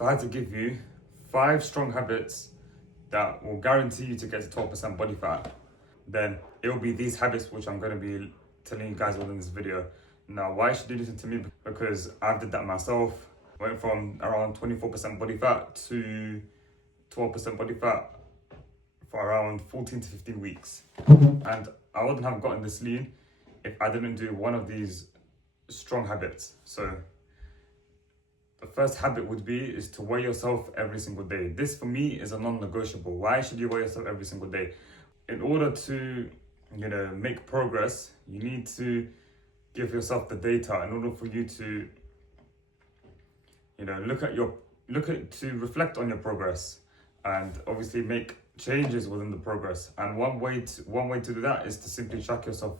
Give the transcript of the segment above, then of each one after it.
if I had to give you 5 strong habits that will guarantee you to get to 12% body fat, then it will be these habits which I'm going to be telling you guys within this video. Now, why should you listen to me? Because I did that myself. Went from around 24% body fat to 12% body fat for around 14 to 15 weeks. And I wouldn't have gotten this lean if I didn't do one of these strong habits. So the first habit would be is to weigh yourself every single day. This for me is a non-negotiable. Why should you weigh yourself every single day? In order to, make progress, you need to give yourself the data in order for you to, to reflect on your progress and obviously make changes within the progress. And one way to do that is to simply track yourself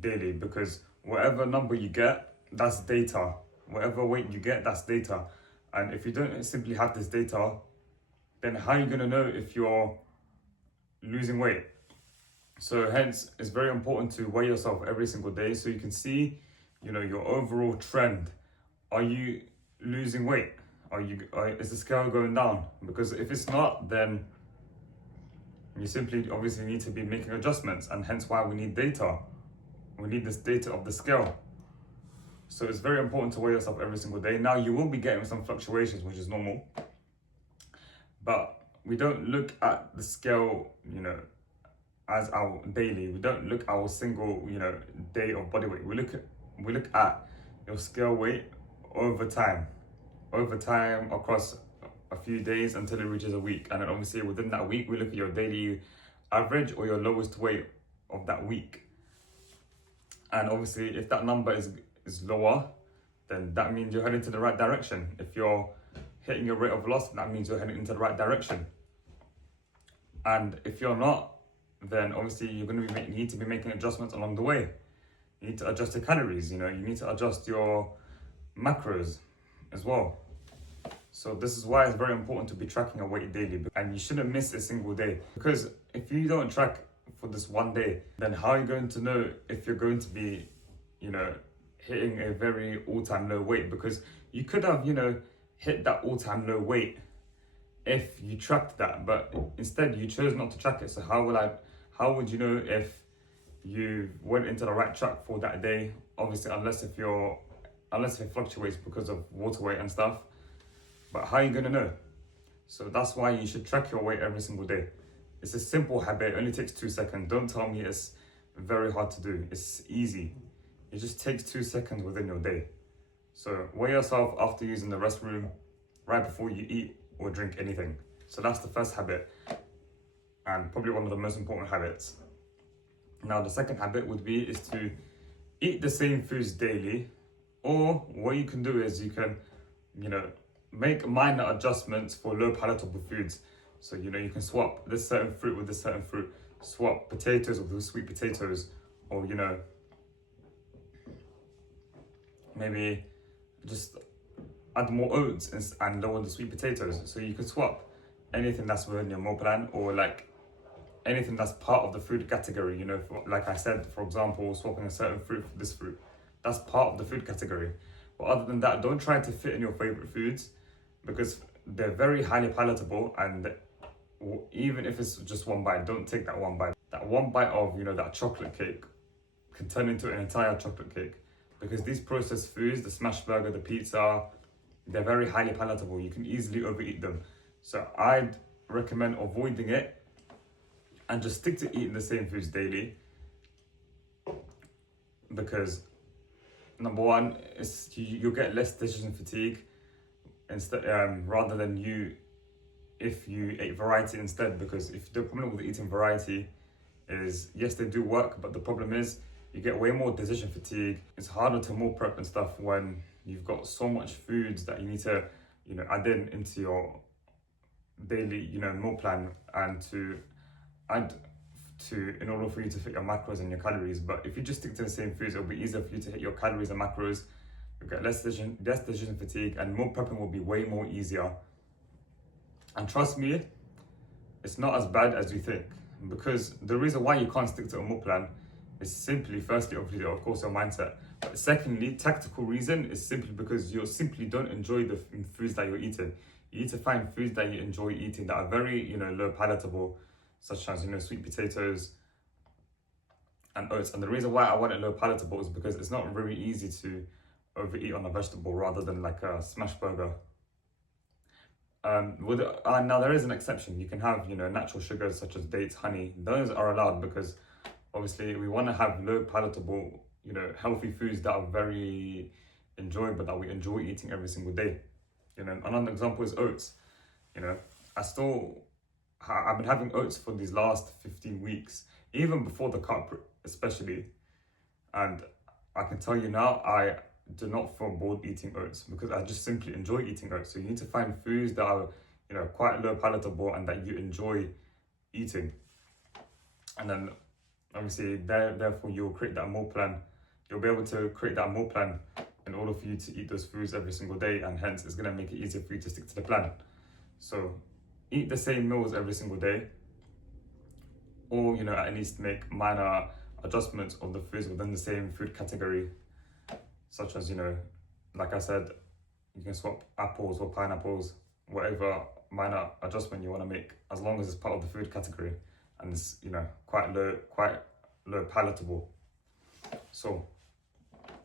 daily, because whatever number you get, that's data. Whatever weight you get, that's data. And if you don't simply have this data, then how are you going to know if you're losing weight? So hence, it's very important to weigh yourself every single day so you can see, your overall trend. Are you losing weight? Is the scale going down? Because if it's not, then you simply obviously need to be making adjustments, and hence why we need data. We need this data of the scale. So it's very important to weigh yourself every single day. Now, you will be getting some fluctuations, which is normal, but we don't look at the scale, as our daily. We don't look at our single, day of body weight. We look at your scale weight over time across a few days until it reaches a week. And then obviously within that week, we look at your daily average or your lowest weight of that week. And obviously if that number is lower, then that means you're heading to the right direction. If you're hitting your rate of loss, that means you're heading into the right direction. And if you're not, then obviously you need to be making adjustments along the way. You need to adjust your calories, you need to adjust your macros as well. So this is why it's very important to be tracking your weight daily, and you shouldn't miss a single day. Because if you don't track for this one day, then how are you going to know if you're going to be, hitting a very all-time low weight? Because you could have, hit that all-time low weight if you tracked that, but instead you chose not to track it. So how would you know if you went into the right track for that day? Obviously, unless it fluctuates because of water weight and stuff. But how are you going to know? So that's why you should track your weight every single day. It's a simple habit. It only takes 2 seconds. Don't tell me it's very hard to do. It's easy. It just takes 2 seconds within your day. So weigh yourself after using the restroom, right before you eat or drink anything. So that's the first habit, and probably one of the most important habits. Now, the second habit is to eat the same foods daily, or what you can do is you can, make minor adjustments for low palatable foods. So, you can swap this certain fruit with this certain fruit, swap potatoes with sweet potatoes, or, maybe just add more oats and lower the sweet potatoes. So you can swap anything that's within your meal plan, or like anything that's part of the food category. Like I said, for example, swapping a certain fruit for this fruit, that's part of the food category. But other than that, don't try to fit in your favorite foods, because they're very highly palatable, and even if it's just one bite, don't take that one bite. That one bite of, that chocolate cake can turn into an entire chocolate cake, because these processed foods, the smash burger, the pizza, they're very highly palatable. You can easily overeat them. So I'd recommend avoiding it and just stick to eating the same foods daily, because number one is you'll get less decision fatigue instead, rather than if you ate variety instead. Because if the problem with eating variety is, yes, they do work, but the problem is you get way more decision fatigue. It's harder to meal prep and stuff when you've got so much foods that you need to, add into your daily, meal plan, and to add to in order for you to fit your macros and your calories. But if you just stick to the same foods, it'll be easier for you to hit your calories and macros. You'll get less decision fatigue, and meal prepping will be way more easier. And trust me, it's not as bad as you think, because the reason why you can't stick to a meal plan is simply, firstly, obviously, of course, your mindset. But secondly, tactical reason is simply because you simply don't enjoy the foods that you're eating. You need to find foods that you enjoy eating that are very, low palatable, such as, sweet potatoes and oats. And the reason why I want it low palatable is because it's not very easy to overeat on a vegetable rather than like a smash burger. Now there is an exception. You can have, natural sugars such as dates, honey. Those are allowed because obviously we want to have low palatable, healthy foods that are very enjoyable, that we enjoy eating every single day. Another example is oats. I've been having oats for these last 15 weeks, even before the cut, especially. And I can tell you now, I do not feel bored eating oats because I just simply enjoy eating oats. So you need to find foods that are, quite low palatable and that you enjoy eating. And then obviously therefore you'll create that meal plan. You'll be able to create that meal plan in order for you to eat those foods every single day, and hence it's gonna make it easier for you to stick to the plan. So eat the same meals every single day, or at least make minor adjustments of the foods within the same food category, such as like I said, you can swap apples or pineapples, whatever minor adjustment you want to make, as long as it's part of the food category and it's quite low palatable. So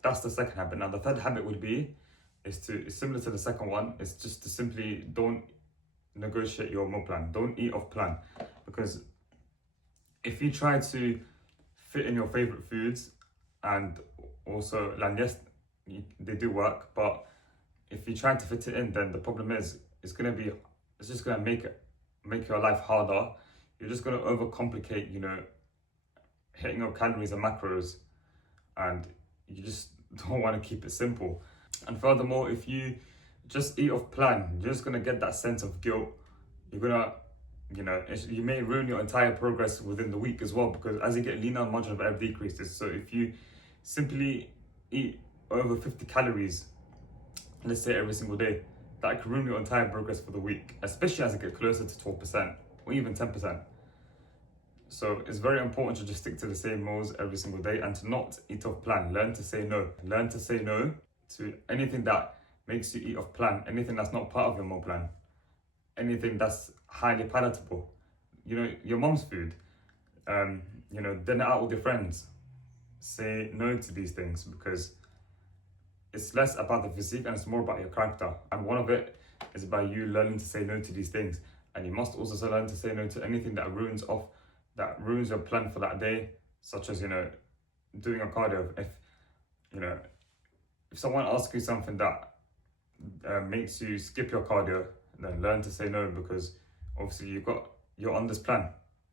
that's the second habit. Now the third habit would be is similar to the second one, is just to simply don't negotiate your meal plan. Don't eat off plan, because if you try to fit in your favorite foods, and also, and yes, they do work, but if you try to fit it in, then the problem is it's just gonna make your life harder. You're just gonna overcomplicate, hitting your calories and macros, and you just don't want to keep it simple. And furthermore, if you just eat off plan, you're just gonna get that sense of guilt. You're gonna, you may ruin your entire progress within the week as well, because as you get leaner, margin of error decreases. So if you simply eat over 50 calories, let's say every single day, that could ruin your entire progress for the week, especially as it gets closer to 12% or even 10%. So it's very important to just stick to the same meals every single day and to not eat off plan. Learn to say no. Learn to say no to anything that makes you eat off plan, anything that's not part of your meal plan, anything that's highly palatable. Your mom's food, dinner out with your friends. Say no to these things, because it's less about the physique and it's more about your character. And one of it is by you learning to say no to these things. And you must also learn to say no to anything that ruins your plan for that day, such as, doing a cardio. If someone asks you something that makes you skip your cardio, then learn to say no, because obviously you're on this plan.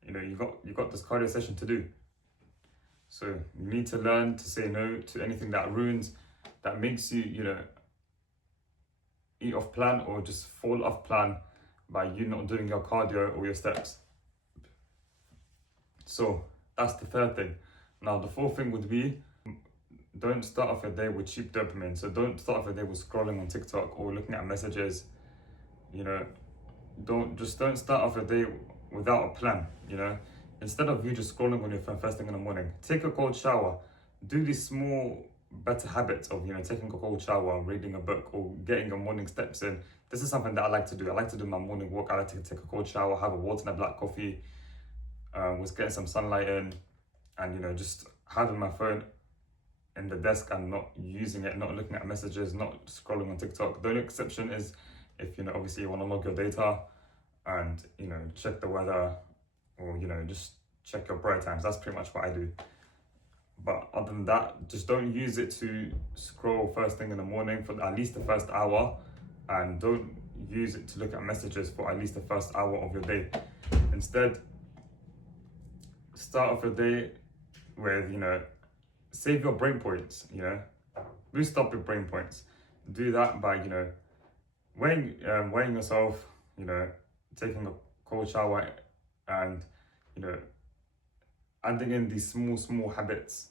You've got this cardio session to do. So you need to learn to say no to anything that makes you, eat off plan or just fall off plan by you not doing your cardio or your steps. So that's the third thing. Now the fourth thing would be, don't start off your day with cheap dopamine. So don't start off your day with scrolling on TikTok or looking at messages. Don't start off your day without a plan. Instead of you just scrolling on your phone first thing in the morning, take a cold shower. Do these small better habits of taking a cold shower, reading a book, or getting your morning steps in. This is something that I like to do. I like to do my morning walk. I like to take a cold shower, have a water and a black coffee, was getting some sunlight in, and just having my phone in the desk and not using it, not looking at messages, not scrolling on TikTok. The only exception is if obviously you want to log your data and check the weather, or just check your prayer times. That's pretty much what I do. But other than that, just don't use it to scroll first thing in the morning for at least the first hour, and don't use it to look at messages for at least the first hour of your day. Instead, start off your day with, save your brain points, boost up your brain points. Do that by, weighing yourself, taking a cold shower, and, adding in these small habits,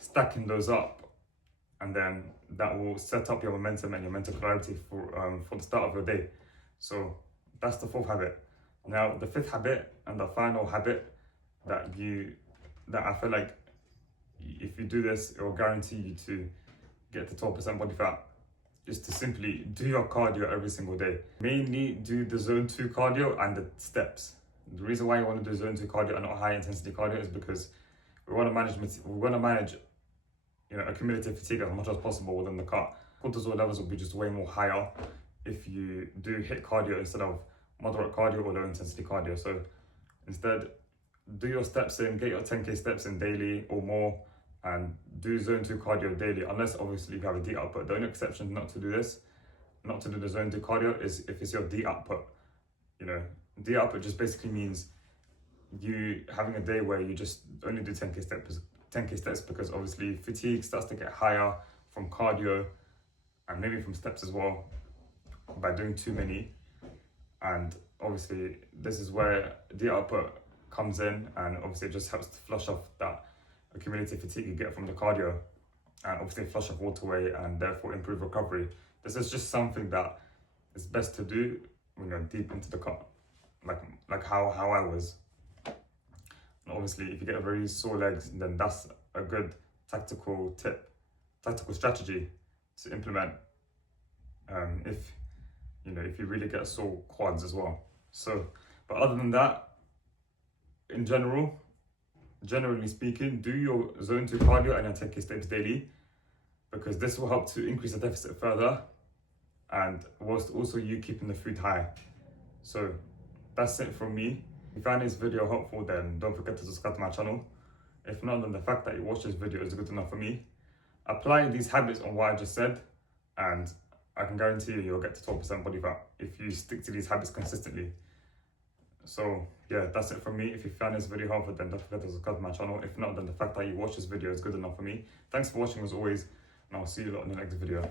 stacking those up, and then that will set up your momentum and your mental clarity for the start of your day. So that's the fourth habit. Now the fifth habit and the final habit that I feel like if you do this, it will guarantee you to get to 12% body fat, is to simply do your cardio every single day. Mainly do the zone 2 cardio and the steps. The reason why you want to do zone 2 cardio and not high intensity cardio is because we want to manage accumulative fatigue as much as possible within the cut. Cortisol levels will be just way more higher if you do hit cardio instead of moderate cardio or low intensity cardio. So instead, do your steps in, get your 10k steps in daily or more, and do zone 2 cardio daily, unless obviously you have a D output. The only exception not to do the zone 2 cardio is if it's your D output. D output just basically means you having a day where you just only do 10k steps because obviously fatigue starts to get higher from cardio and maybe from steps as well by doing too many. And obviously this is where the output comes in, and obviously it just helps to flush off that accumulated fatigue you get from the cardio, and obviously flush off water weight and therefore improve recovery. This is just something that is best to do when you're deep into the cut, like how I was. And obviously if you get very sore legs, then that's a good tactical strategy to implement if you really get sore quads as well. So, but other than that, generally speaking, do your zone 2 cardio and your 10k steps daily, because this will help to increase the deficit further, and whilst also you keeping the food high. So that's it from me. If you found this video helpful, then don't forget to subscribe to my channel. If not, then the fact that you watched this video is good enough for me. Apply these habits on what I just said, and I can guarantee you'll get to 12% body fat if you stick to these habits consistently. So yeah, that's it from me. If you found this video helpful, then don't forget to subscribe to my channel. If not, then the fact that you watched this video is good enough for me. Thanks for watching as always, and I'll see you lot in the next video.